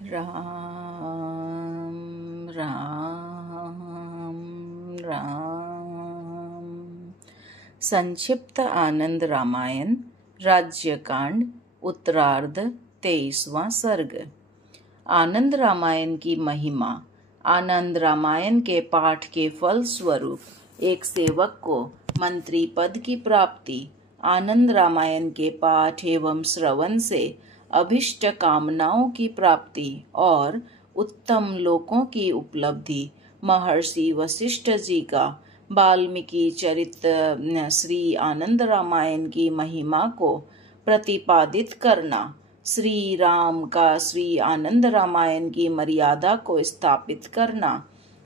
राम राम राम। संक्षिप्त आनंद रामायण राज्यकांड उत्तरार्ध 23वां सर्ग। आनंद रामायण की महिमा। आनंद रामायण के पाठ के फल स्वरूप एक सेवक को मंत्री पद की प्राप्ति। आनंद रामायण के पाठ एवं श्रवण से अभिष्ट कामनाओं की प्राप्ति और उत्तम लोकों की उपलब्धि। महर्षि वशिष्ठ जी का वाल्मीकि चरित श्री आनंद रामायण की महिमा को प्रतिपादित करना। श्री राम का श्री आनंद रामायण की मर्यादा को स्थापित करना।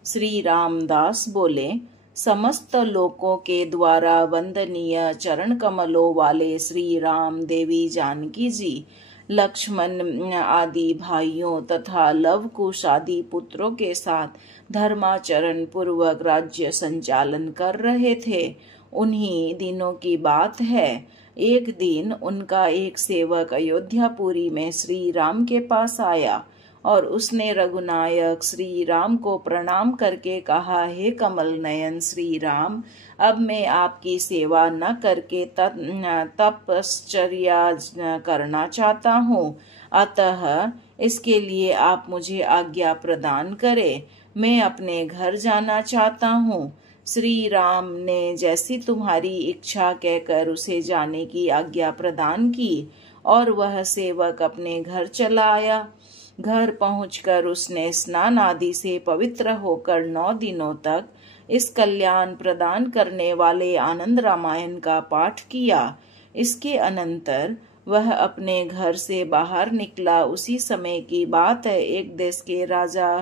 श्री रामदास बोले, समस्त लोकों के द्वारा वंदनीय चरण कमलों वाले श्री राम, देवी जानकी जी, लक्ष्मण आदि भाइयों तथा लव कुश आदि पुत्रों के साथ धर्माचरण पूर्वक राज्य संचालन कर रहे थे। उन्हीं दिनों की बात है। एक दिन उनका एक सेवक अयोध्यापुरी में श्री राम के पास आया और उसने रघुनायक श्री राम को प्रणाम करके कहा, हे कमल नयन श्री राम, अब मैं आपकी सेवा न करके तपश्चर्या करना चाहता हूँ, अतः इसके लिए आप मुझे आज्ञा प्रदान करें। मैं अपने घर जाना चाहता हूँ। श्री राम ने जैसी तुम्हारी इच्छा कहकर उसे जाने की आज्ञा प्रदान की और वह सेवक अपने घर चला आया। घर पहुंचकर उसने स्नान आदि से पवित्र होकर 9 दिनों तक इस कल्याण प्रदान करने वाले आनंद रामायण का पाठ किया। इसके अनंतर वह अपने घर से बाहर निकला। उसी समय की बात है। एक देश के राजा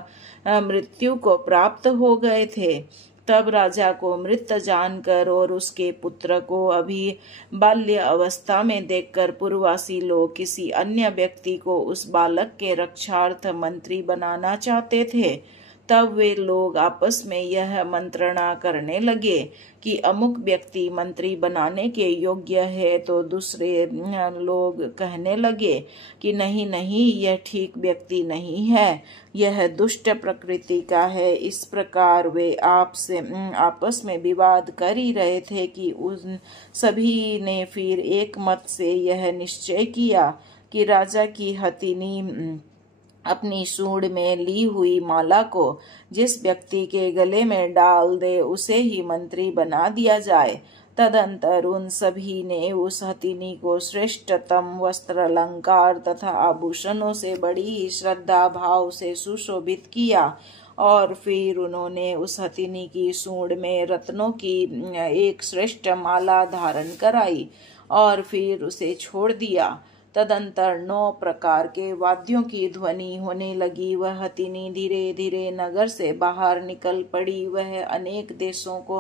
मृत्यु को प्राप्त हो गए थे। तब राजा को मृत जानकर और उसके पुत्र को अभी बाल्य अवस्था में देखकर पूर्ववासी लोग किसी अन्य व्यक्ति को उस बालक के रक्षार्थ मंत्री बनाना चाहते थे। तब वे लोग आपस में यह मंत्रणा करने लगे कि अमुक व्यक्ति मंत्री बनाने के योग्य है, तो दूसरे लोग कहने लगे कि नहीं नहीं, यह ठीक व्यक्ति नहीं है, यह दुष्ट प्रकृति का है। इस प्रकार वे आपस में विवाद कर ही रहे थे कि उन सभी ने फिर एक मत से यह निश्चय किया कि राजा की हथिनी अपनी सूंड में ली हुई माला को जिस व्यक्ति के गले में डाल दे, उसे ही मंत्री बना दिया जाए। तदंतर उन सभी ने उस हथिनी को श्रेष्ठतम वस्त्र अलंकार तथा आभूषणों से बड़ी ही श्रद्धा भाव से सुशोभित किया और फिर उन्होंने उस हथिनी की सूंड में रत्नों की एक श्रेष्ठ माला धारण कराई और फिर उसे छोड़ दिया। तदंतर 9 प्रकार के वाद्यों की ध्वनि होने लगी। वह हथिनी धीरे धीरे नगर से बाहर निकल पड़ी। वह अनेक देशों को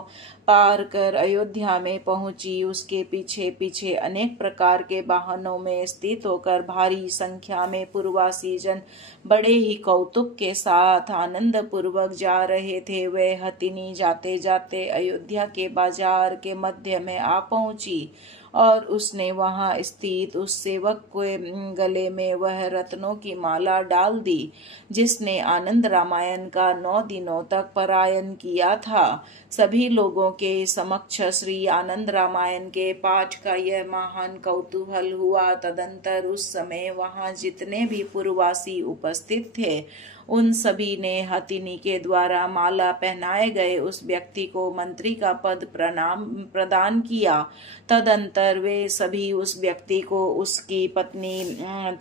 पार कर अयोध्या में पहुंची। उसके पीछे पीछे अनेक प्रकार के वाहनों में स्थित होकर भारी संख्या में पूर्ववासी जन बड़े ही कौतुक के साथ आनंद पूर्वक जा रहे थे। वे हथिनी जाते जाते अयोध्या के बाजार के मध्य में आ पहुंची और उसने वहां स्थित उस सेवक के गले में वह रत्नों की माला डाल दी, जिसने आनंद रामायण का 9 दिनों तक पारायण किया था। सभी लोगों के समक्ष श्री आनंद रामायण के पाठ का यह महान कौतूहल हुआ। तदंतर उस समय वहां जितने भी पूर्ववासी उपस्थित थे, उन सभी ने हथिनी के द्वारा माला पहनाए गए उस व्यक्ति को मंत्री का पद प्रदान किया। तदंतर वे सभी उस व्यक्ति को उसकी पत्नी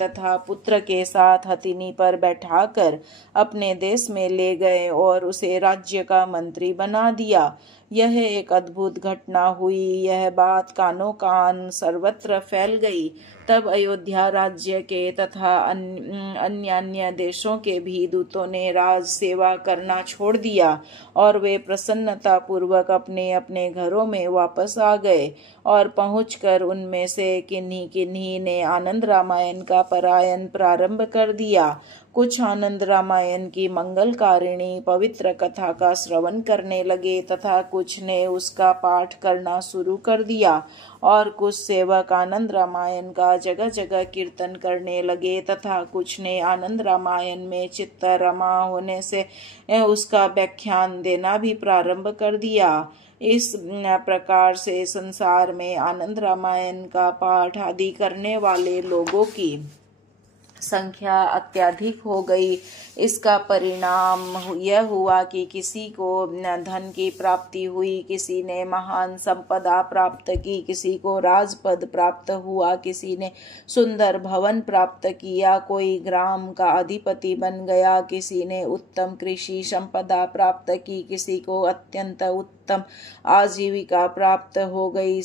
तथा पुत्र के साथ हथिनी पर बैठाकर अपने देश में ले गए और उसे राज्य का मंत्री बना दिया। यह एक अद्भुत घटना हुई। यह बात कानों कान सर्वत्र फैल गई। तब अयोध्या राज्य के तथा अन्य देशों के भी दूतों ने राज सेवा करना छोड़ दिया और वे प्रसन्नता पूर्वक अपने अपने घरों में वापस आ गए और पहुंचकर उनमें से किन्हीं किन्हीं ने आनंद रामायण का पारायण प्रारंभ कर दिया। कुछ आनंद रामायण की मंगलकारिणी पवित्र कथा का श्रवण करने लगे तथा कुछ ने उसका पाठ करना शुरू कर दिया और कुछ सेवक आनंद रामायण का जगह जगह कीर्तन करने लगे तथा कुछ ने आनंद रामायण में चित्त रमा होने से उसका व्याख्यान देना भी प्रारंभ कर दिया। इस प्रकार से संसार में आनंद रामायण का पाठ आदि करने वाले लोगों की संख्या अत्यधिक हो गई। इसका परिणाम यह हुआ कि किसी को धन की प्राप्ति हुई, किसी ने महान संपदा प्राप्त की, किसी को राजपद प्राप्त हुआ, किसी ने सुंदर भवन प्राप्त किया, कोई ग्राम का अधिपति बन गया, किसी ने उत्तम कृषि संपदा प्राप्त की, किसी को अत्यंत उत्तम आजीविका प्राप्त हो गई,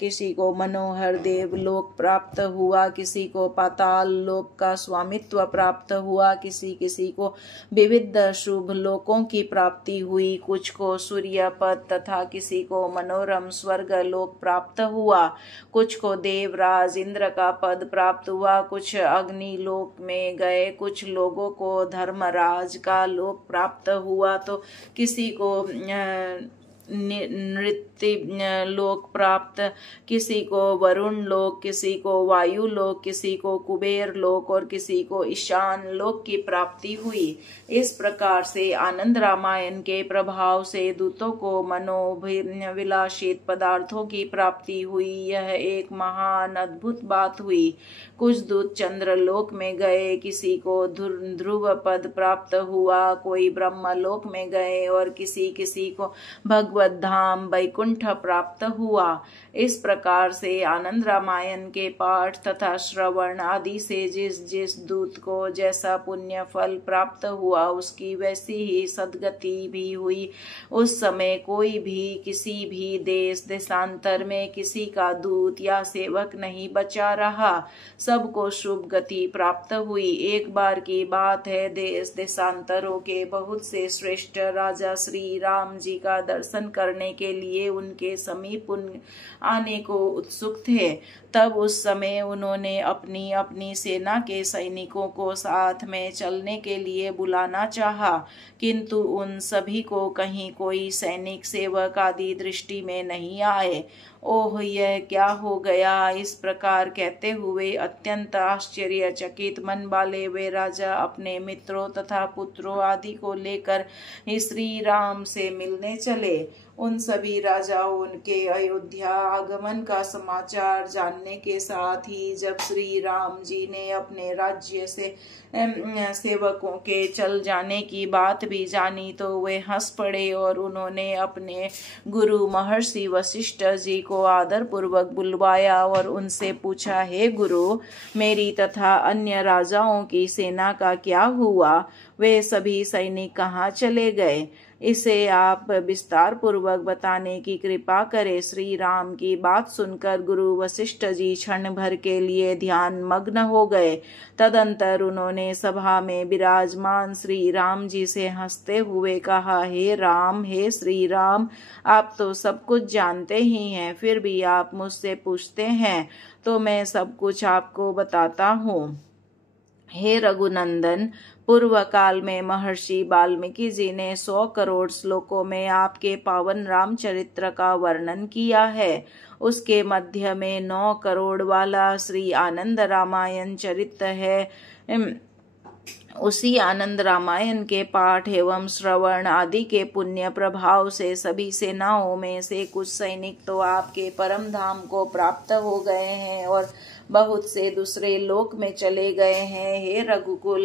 किसी को मनोहर देवलोक प्राप्त हुआ, किसी को पाताल लोक का स्वामित्व प्राप्त हुआ, किसी को विविध शुभ लोकों की प्राप्ति हुई, कुछ को सूर्य पद तथा किसी को मनोरम स्वर्ग लोक प्राप्त हुआ, कुछ को देवराज इंद्र का पद प्राप्त हुआ, कुछ अग्नि लोक में गए, कुछ लोगों को धर्मराज का लोक प्राप्त हुआ तो किसी को नृत्य लोक प्राप्त, किसी को वरुण लोक, किसी को वायु लोक, किसी को कुबेर लोक और किसी को ईशान लोक की प्राप्ति हुई। इस प्रकार से आनंद रामायण के प्रभाव से दूतों को मनोविलासित पदार्थों की प्राप्ति हुई। यह एक महान अद्भुत बात हुई। कुछ दूत चंद्र लोक में गए, किसी को ध्रुव पद प्राप्त हुआ, कोई ब्रह्म लोक में गए और किसी को भगवत धाम वैकुंठ प्राप्त हुआ। इस प्रकार से आनंद रामायण के पाठ तथा श्रवण आदि से जिस जिस दूत को जैसा पुण्य फल प्राप्त हुआ उसकी वैसी ही सद्गति भी हुई। उस समय कोई भी किसी भी देश देशांतर में किसी का दूत या सेवक नहीं बचा रहा, सबको शुभ गति प्राप्त हुई। एक बार की बात है, देश देशांतरों के बहुत से श्रेष्ठ राजा श्री राम जी का दर्शन करने के लिए उनके समीप आने को उत्सुक थे। तब उस समय उन्होंने अपनी अपनी सेना के सैनिकों को साथ में चलने के लिए बुलाना चाहा, किंतु उन सभी को कहीं कोई सैनिक सेवक आदि दृष्टि में नहीं आए। ओह, यह क्या हो गया। इस प्रकार कहते हुए अत्यंत आश्चर्यचकित मन वाले वे राजा अपने मित्रों तथा पुत्रों आदि को लेकर श्री राम से मिलने चले। उन सभी राजाओं के अयोध्या आगमन का समाचार जानने के साथ ही जब श्री राम जी ने अपने राज्य से सेवकों के चल जाने की बात भी जानी तो वे हंस पड़े और उन्होंने अपने गुरु महर्षि वशिष्ठ जी को आदर पूर्वक बुलवाया और उनसे पूछा, हे गुरु, मेरी तथा अन्य राजाओं की सेना का क्या हुआ? वे सभी सैनिक कहाँ चले गए? इसे आप विस्तार पूर्वक बताने की कृपा करें। श्री राम की बात सुनकर गुरु वशिष्ठ जी क्षण भर के लिए ध्यान मग्न हो गए। तदंतर उन्होंने सभा में विराजमान श्री राम जी से हंसते हुए कहा, हे राम, हे श्री राम, आप तो सब कुछ जानते ही हैं, फिर भी आप मुझसे पूछते हैं तो मैं सब कुछ आपको बताता हूँ। हे रघुनंदन, पूर्व काल में महर्षि वाल्मीकि जी ने 100 करोड़ श्लोकों में आपके पावन रामचरित्र का वर्णन किया है। उसके मध्य में 9 करोड़ वाला श्री आनंद रामायण चरित्र है। उसी आनंद रामायण के पाठ एवं श्रवण आदि के पुण्य प्रभाव से सभी सेनाओं में से कुछ सैनिक तो आपके परम धाम को प्राप्त हो गए हैं और बहुत से दूसरे लोक में चले गए हैं। हे रघुकुल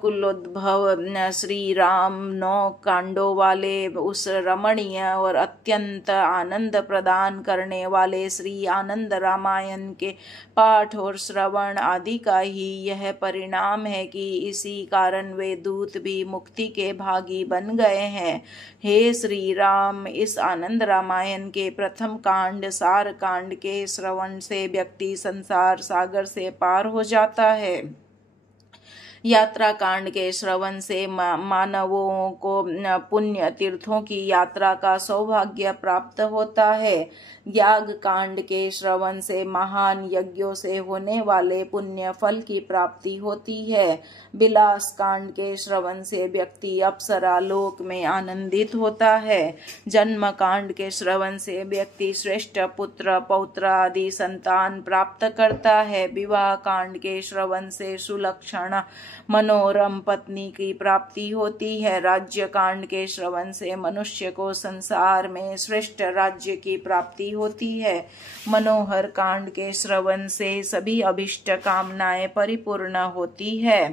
कुलोद्भव श्री राम, 9 कांडों वाले उस रमणीय और अत्यंत आनंद प्रदान करने वाले श्री आनंद रामायण के पाठ और श्रवण आदि का ही यह परिणाम है कि इसी कारण वे दूत भी मुक्ति के भागी बन गए हैं। हे श्री राम, इस आनंद रामायण के प्रथम कांड सार कांड के श्रवण से व्यक्ति संसार सागर से पार हो जाता है। यात्रा कांड के श्रवण से मानवों को पुण्य तीर्थों की यात्रा का सौभाग्य प्राप्त होता है। याग कांड के श्रवण से महान यज्ञों से होने वाले पुण्य फल की प्राप्ति होती है। विलास कांड के श्रवण से व्यक्ति अप्सरा लोक में आनंदित होता है। जन्म कांड के श्रवण से व्यक्ति श्रेष्ठ पुत्र पौत्र आदि संतान प्राप्त करता है। विवाह कांड के श्रवण से सुलक्षण मनोरम पत्नी की प्राप्ति होती है। राज्य कांड के श्रवण से मनुष्य को संसार में श्रेष्ठ राज्य की प्राप्ति होती है। मनोहर कांड के श्रवण से सभी अभिष्ट कामनाएं परिपूर्ण होती है।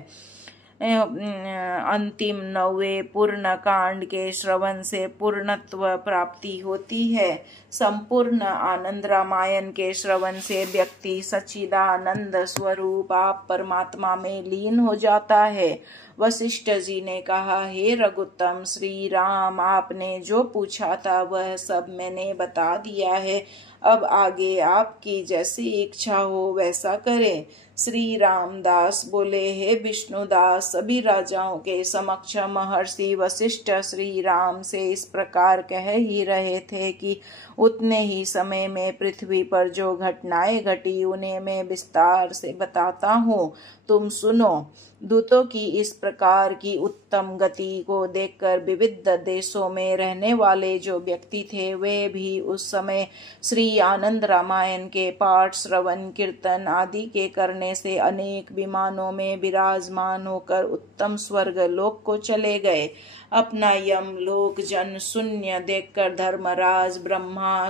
अंतिम 9वें पूर्ण कांड के श्रवण से पूर्णत्व प्राप्ति होती है। संपूर्ण आनंद रामायण के श्रवण से व्यक्ति सच्चिदानंद स्वरूप आप परमात्मा में लीन हो जाता है। वशिष्ठ जी ने कहा, हे रघुत्तम श्री राम, आपने जो पूछा था वह सब मैंने बता दिया है। अब आगे आपकी जैसी इच्छा हो वैसा करें। श्री रामदास बोले, हे विष्णुदास, सभी राजाओं के समक्ष महर्षि वशिष्ठ श्री राम से इस प्रकार कह ही रहे थे कि उतने ही समय में पृथ्वी पर जो घटनाएं घटी उन्हें मैं विस्तार से बताता हूँ, तुम सुनो। दूतों की इस प्रकार की उत्तम गति को देखकर विविध देशों में रहने वाले जो व्यक्ति थे वे भी उस समय श्री आनंद रामायण के पाठ श्रवण कीर्तन आदि के करने से अनेक विमानों में विराजमान होकर उत्तम स्वर्ग लोक को चले गए। अपना यम लोक जन शून्य देखकर धर्मराज ब्रह्मा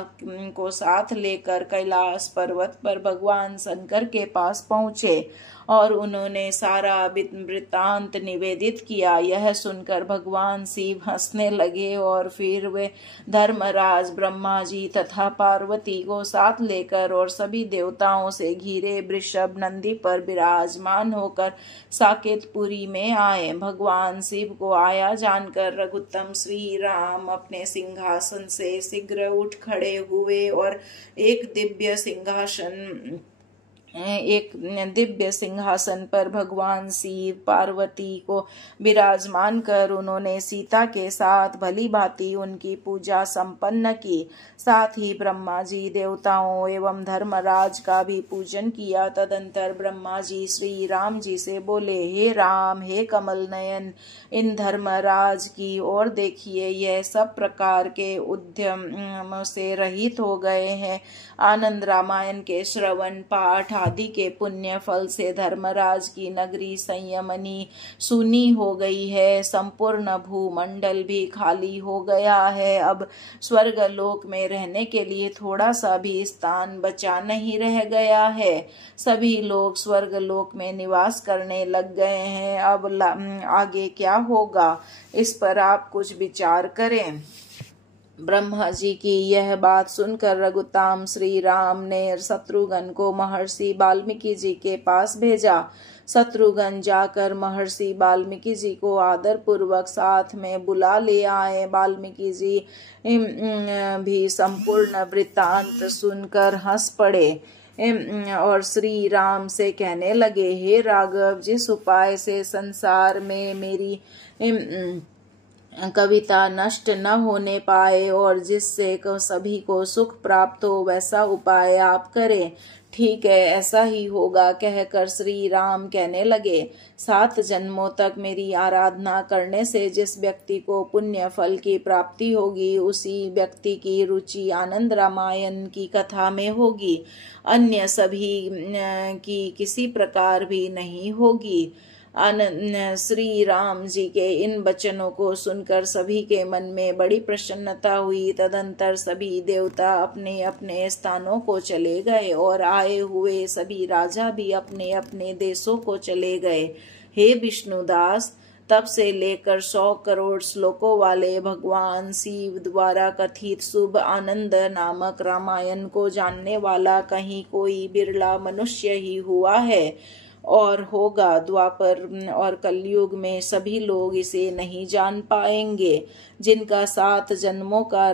को साथ लेकर कैलाश पर्वत पर भगवान शंकर के पास पहुँचे और उन्होंने सारा वृत्तांत निवेदित किया। यह सुनकर भगवान शिव हंसने लगे और फिर वे धर्मराज ब्रह्मा जी तथा पार्वती को साथ लेकर और सभी देवताओं से घिरे वृषभ नंदी पर विराजमान होकर साकेतपुरी में आए। भगवान शिव को आया जानकर रघुत्तम श्री राम अपने सिंहासन से शीघ्र उठ खड़े हुए और एक दिव्य सिंहासन पर भगवान शिव पार्वती को विराजमान कर उन्होंने सीता के साथ भली भांति उनकी पूजा संपन्न की। साथ ही ब्रह्मा जी देवताओं एवं धर्मराज का भी पूजन किया। तदंतर ब्रह्मा जी श्री राम जी से बोले, हे राम, हे कमल नयन, इन धर्मराज की ओर देखिए, यह सब प्रकार के उद्यम से रहित हो गए हैं। आनंद रामायण के श्रवण पाठ आदि के पुण्य फल से धर्मराज की नगरी संयमनी सूनी हो गई है। संपूर्ण भूमंडल भी खाली हो गया है। अब स्वर्ग लोक में रहने के लिए थोड़ा सा भी स्थान बचा नहीं रह गया है। सभी लोग स्वर्ग लोक में निवास करने लग गए हैं। अब आगे क्या होगा, इस पर आप कुछ विचार करें। ब्रह्मा जी की यह बात सुनकर रघुत्तम श्री राम ने शत्रुघ्न को महर्षि वाल्मीकि जी के पास भेजा। शत्रुघ्न जाकर महर्षि वाल्मीकि जी को आदर पूर्वक साथ में बुला ले आए। वाल्मीकि जी भी संपूर्ण वृत्तांत सुनकर हंस पड़े और श्री राम से कहने लगे, हे राघव, जिस उपाय से संसार में मेरी कविता नष्ट न होने पाए और जिससे सभी को सुख प्राप्त हो वैसा उपाय आप करें। ठीक है, ऐसा ही होगा, कहकर श्री राम कहने लगे, 7 जन्मों तक मेरी आराधना करने से जिस व्यक्ति को पुण्य फल की प्राप्ति होगी उसी व्यक्ति की रुचि आनंद रामायण की कथा में होगी, अन्य सभी की किसी प्रकार भी नहीं होगी। श्री राम जी के इन वचनों को सुनकर सभी के मन में बड़ी प्रसन्नता हुई। तदंतर सभी देवता अपने अपने स्थानों को चले गए और आए हुए सभी राजा भी अपने अपने देशों को चले गए। हे विष्णुदास, तब से लेकर 100 करोड़ श्लोकों वाले भगवान शिव द्वारा कथित शुभ आनंद नामक रामायण को जानने वाला कहीं कोई बिरला मनुष्य ही हुआ है और होगा। द्वापर और कलयुग में सभी लोग इसे नहीं जान पाएंगे। जिनका 7 जन्मों का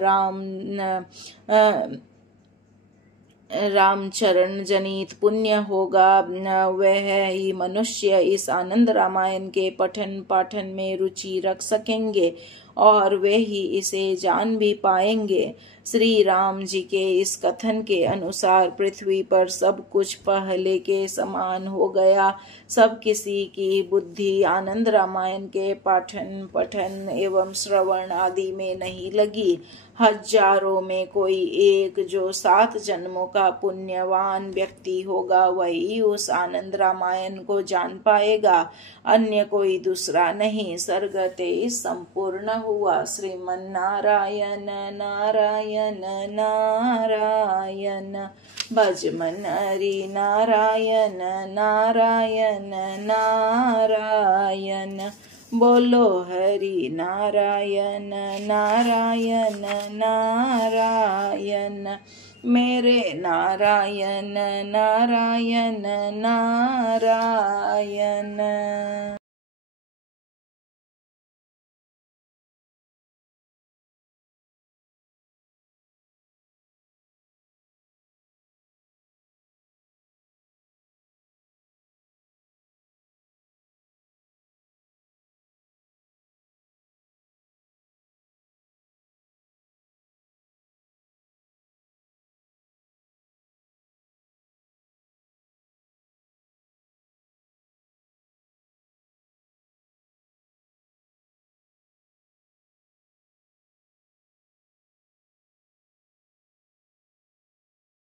रामचरण जनित पुण्य होगा, वह ही मनुष्य इस आनंद रामायण के पठन पाठन में रुचि रख सकेंगे और वे ही इसे जान भी पाएंगे। श्री राम जी के इस कथन के अनुसार पृथ्वी पर सब कुछ पहले के समान हो गया। सब किसी की बुद्धि आनंद रामायण के पाठन पठन एवं श्रवण आदि में नहीं लगी। हजारों में कोई एक जो 7 जन्मों का पुण्यवान व्यक्ति होगा वही उस आनंद रामायण को जान पाएगा, अन्य कोई दूसरा नहीं। सर्ग 23 संपूर्ण हुआ। श्रीमन नारायण नारायण नारायण, भजमन हरि नारायण नारायण नारायण, बोलो हरि नारायण नारायण नारायण, मेरे नारायण नारायण नारायण।